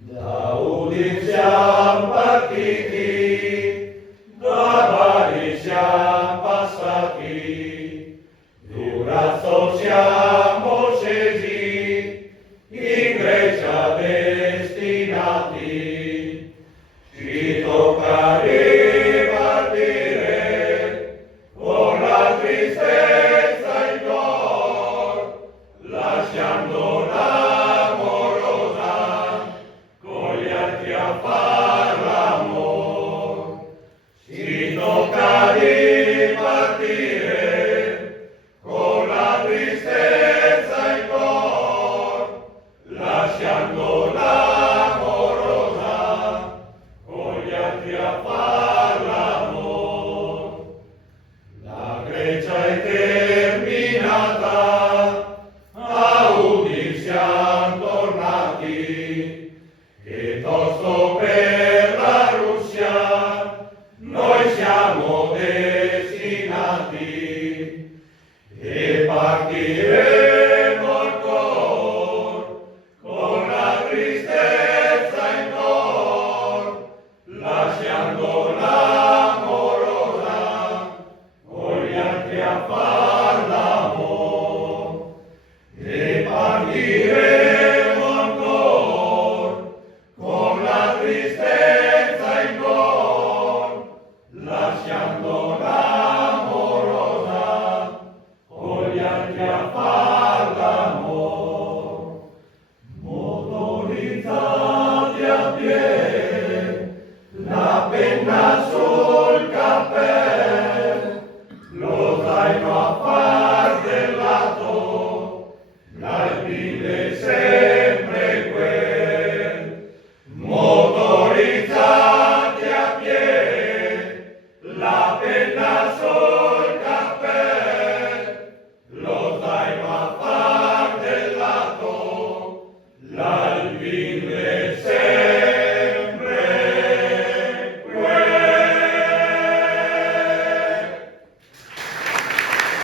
Da udit siam partiti, da baris siam passati, durazzo siamo scesi, in Grecia destinati. Ci tocca ripartire con la tristezza in cor, lasciando l'amorosa con gli altri a far l'amor. Ci tocca ripartire con la tristezza in cor, lasciando l'amorosa con gli altri a far l'amor. La Grecia è terminata, a Udine siamo tornati, e tosto per la Russia noi siamo destinati, e partiremo ancora con la tristezza in cor, lasciando l'amorosa con gli altri a far l'amor. E partiremo ancora con la tristezza in cor, lasciando l'amorosa con gli altri a far l'amor. Motorizzati a piedi